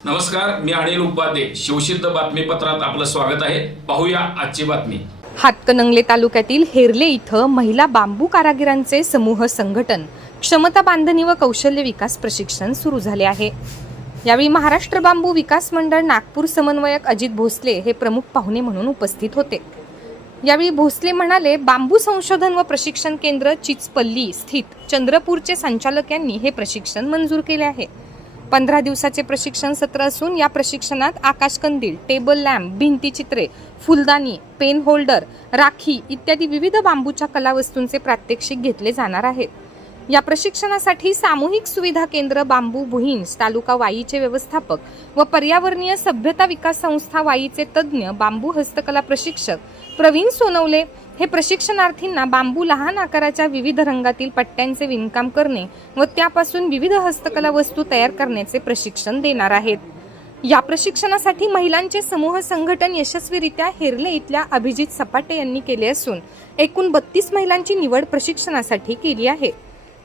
नमस्कार मी अनिल उपाध्ये. शिवसिद्ध बातमीपत्रात आपलं स्वागत आहे. पाहूया आजची बातमी. हातकणंगले तालुक्यातील हेरले इथं महिला बांबू कारागिरांचे समूह संघटन क्षमता बांधणी व कौशल्य विकास प्रशिक्षण सुरू झाले आहे. यावेळी महाराष्ट्र बांबू विकास मंडळ नागपूर समन्वयक अजित भोसले हे प्रमुख पाहुणे म्हणून उपस्थित होते. यावेळी भोसले म्हणाले बांबू संशोधन व प्रशिक्षण केंद्र चिचपल्ली स्थित चंद्रपूरचे संचालक यांनी हे प्रशिक्षण मंजूर केले आहे. पंधरा दिवसाचे प्रशिक्षण सत्र असून या प्रशिक्षणात आकाशकंदील टेबल लॅम्प भिंतीचित्रे फुलदाणी पेन होल्डर राखी इत्यादी विविध बांबूच्या कलावस्तूंचे प्रात्यक्षिक घेतले जाणार आहेत. या प्रशिक्षणासाठी सामूहिक सुविधा केंद्र बांबू भुईंज तालुका वाईचे व्यवस्थापक व पर्यावरणीय सभ्यता विकास संस्था वाईचे तज्ज्ञ बांबू हस्तकला प्रशिक्षक प्रवीण सोनवले हे प्रशिक्षणार्थींना बांबू लहान आकाराच्या विविध रंगातील पट्ट्यांचे विणकाम करणे व त्यापासून विविध हस्तकला वस्तू तयार करण्याचे प्रशिक्षण देणार आहेत. या प्रशिक्षणासाठी महिलांचे समूह संघटन यशस्वीरित्या हेरले इथल्या अभिजित सपाटे यांनी केले असून एकूण बत्तीस महिलांची निवड प्रशिक्षणासाठी केली आहे.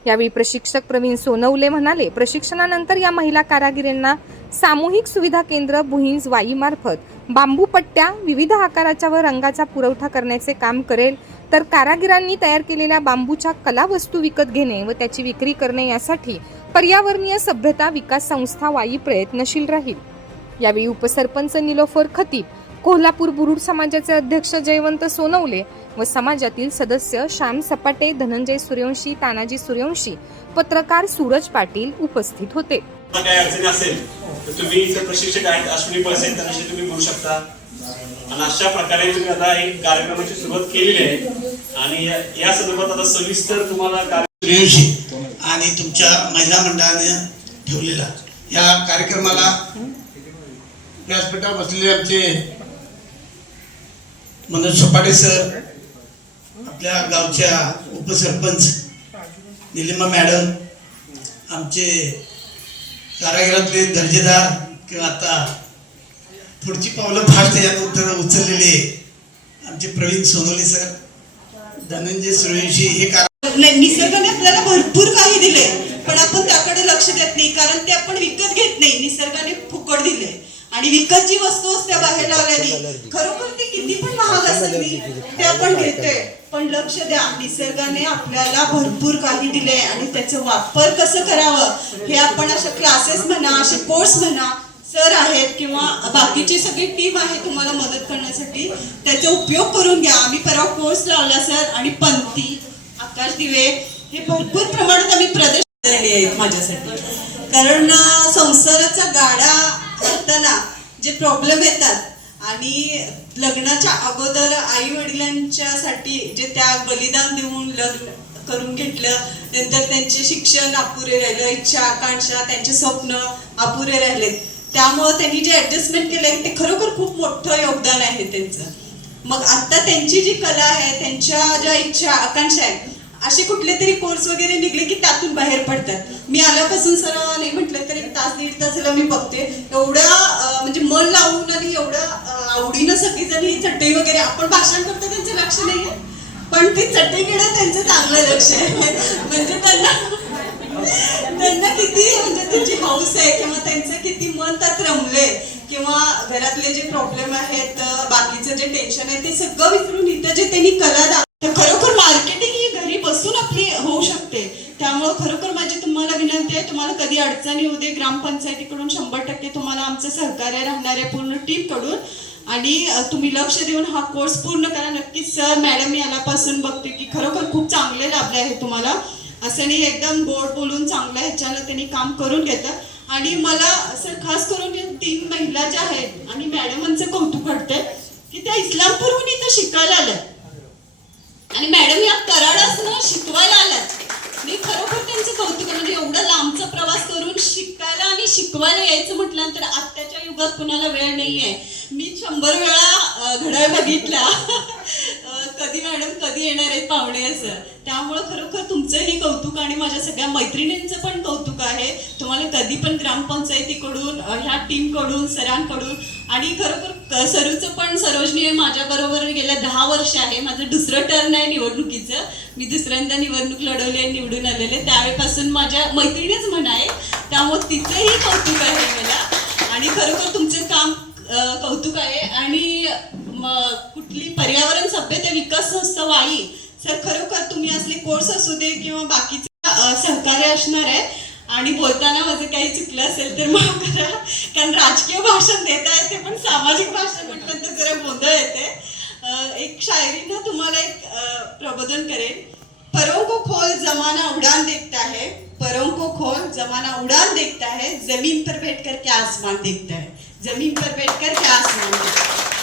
यावेळी प्रशिक्षक प्रवीण सोनवले म्हणाले प्रशिक्षणानंतर या महिला कारागिरांना सामूहिक सुविधा केंद्र भुईंज वाईमार्फत बांबू पट्ट्या विविध आकाराच्या व रंगाचा पुरवठा करण्याचे काम करेल. तर कारागिरांनी तयार केलेल्या बांबूच्या कलावस्तू विकत घेणे व त्याची विक्री करणे यासाठी पर्यावरणीय सभ्यता विकास संस्था वाई प्रयत्नशील राहील. यावेळी उपसरपंच निलोफर खतीब कोल्हापूर बुरुड समाजाचे अध्यक्ष जयवंत सोनवले व समाजातील सदस्य श्याम सपाटे धनंजय सूर्यवंशी तानाजी सूर्यवंशी पत्रकार सूरज पाटील उपस्थित होते. तुम्हाला काही अडचणी असेल तर तुम्ही इथे प्रशिक्षक आहेत अश्विनी पळसे त्यांच्याशी तुम्ही बोलू शकता. आणि अशा प्रकारे तुम्ही आता एक कार्यक्रमाची सुरुवात केलेली आहे. आणि या- संदर्भात आता सविस्तर तुम्हाला आणि तुमच्या महिला मंडळाने ठेवलेला. या कार्यक्रमाला व्यासपीठावर बसलेले आमचे मनोज सपाटे सर आपल्या गावच्या उपसरपंच निलिमा मॅडम आमचे कारागिरातले दर्जेदार किंवा आता पुढची पावलं फास्ट यात उत्तर उचललेले आमचे प्रवीण सोनवले सर धनंजय सूर्यवंशी हे कार नाही, निसर्गाने आपल्याला भरपूर काही दिले पण आपण त्याकडे लक्ष देत नाही कारण ते आपण विकत घेत नाही निसर्गाने फुकट दिले आणि विकत जी वस्तू असते बाहेर लावल्याने खरोखर ती किती पण महाग असली ते आपण घेतोय. पण लक्ष द्या निसर्गाने आपल्याला भरपूर काही दिले आणि त्याचा वापर कसं करावं हे आपण अशा क्लासेस म्हणा असे कोर्स म्हणा सर आहेत किंवा बाकीची सगळी टीम आहे तुम्हाला मदत करण्यासाठी त्याचा उपयोग करून घ्या. आम्ही परवा कोर्स लावला सर आणि पंथी आकाश दिवे हे भरपूर प्रमाणात आम्ही प्रदर्शन झालेली आहेत माझ्यासाठी. कारण संसाराचा गाडा असताना जे प्रॉब्लेम येतात आणि लग्नाच्या अगोदर आई वडिलांच्यासाठी जे त्या बलिदान देऊन लग्न करून घेतलं नंतर त्यांचे शिक्षण अपुरे राहिलं इच्छा आकांक्षा त्यांचे स्वप्न अपुरे राहिलेत त्यामुळं त्यांनी जे ऍडजस्टमेंट केलंय ते खरोखर खूप मोठं योगदान आहे त्यांचं. मग आता त्यांची जी कला आहे त्यांच्या ज्या इच्छा आकांक्षा आहेत असे कुठले तरी कोर्स वगैरे निघले की त्यातून बाहेर पडतात. मी आल्यापासून सर नाही म्हटलं तरी तास दीड तासाला मी बघते. एवढ्या म्हणजे मन लावून आणि एवढ्या आवडीनं सगळीजण ही चटई वगैरे आपण भाषण करतो त्यांचं लक्ष नाहीये. पण ती चटई घेणं त्यांचं चांगलं लक्ष आहे. म्हणजे त्यांना त्यांना किती म्हणजे त्यांची हाऊस आहे किंवा त्यांचं किती मन त्यात रमले किंवा घरातले जे प्रॉब्लेम आहेत बाकीचं जे टेन्शन आहे ते सगळं विसरून इथं जे त्यांनी कला दा विनंती आहे तुम्हाला कधी अडचणी होऊ दे ग्रामपंचायतीकडून शंभर टक्के तुम्हाला आमचं सहकार्य राहणार आहे पूर्ण टीमकडून. आणि तुम्ही लक्ष देऊन हा कोर्स पूर्ण करा. नक्कीच सर मॅडम मी आल्यापासून बघते की खरोखर खूप चांगले लाभले आहे तुम्हाला. असं नाही एकदम गोड बोलून चांगल्या ह्याच्यानं त्यांनी काम करून घेतं आणि मला सर खास करून तीन महिला ज्या आहेत आणि मॅडमांचं कौतुक वाटतंय की त्या इस्लामपूरहून इथं शिकायला आल्या आणि मॅडम या असणं शिकवायला आल्यात. मी खरोखर त्यांचं कौतुक म्हणजे एवढा लांबचा प्रवास करून शिकायला आणि शिकवायला यायचं म्हटल्यानंतर आत्ताच्या युगात कुणाला वेळ नाहीये. मी शंभर वेळा घड्याळ बघितला कधी मॅडम कधी येणार आहेत पाहुणे असं? त्यामुळं खरोखर तुमचंही कौतुक आणि माझ्या सगळ्या मैत्रिणींचं पण कौतुक आहे. तुम्हाला कधी पण ग्रामपंचायतीकडून ह्या टीमकडून सरांकडून आणि खरोखर सरूचं पण सरोजनी आहे माझ्याबरोबर गेल्या दहा वर्ष आहे. माझं दुसरं टर्न आहे निवडणुकीचं. मी दुसऱ्यांदा निवडणूक लढवली आहे निवडून आलेले. त्यावेळेपासून माझ्या मैत्रिणीच म्हणाय त्यामुळे तिचंही कौतुक आहे मला. आणि खरोखर तुमचं काम कौतुक आहे. आणि कुठली पर्यावरण सभ्यता विकास संस्था वाई सर खरोखर तुम्ही असले कोर्स असू दे किंवा बाकीचे सहकार्य असणार आहे आणि बोलताना माझं काही चुकलं असेल तर माफ करा. कारण राजकीय भाषण देता येते पण सामाजिक भाषण म्हटलं तर जरा गोंधळ येते. एक एक शायरीनं तुम्हाला एक प्रबोधन करेल परों को खोल जमाना उड़ान देखता है परों को खोल जमाना उड़ान देखता है जमीन पर बैठ कर क्या आसमान देखता है? जमीन पर बैठ कर क्या आसमान देखता है?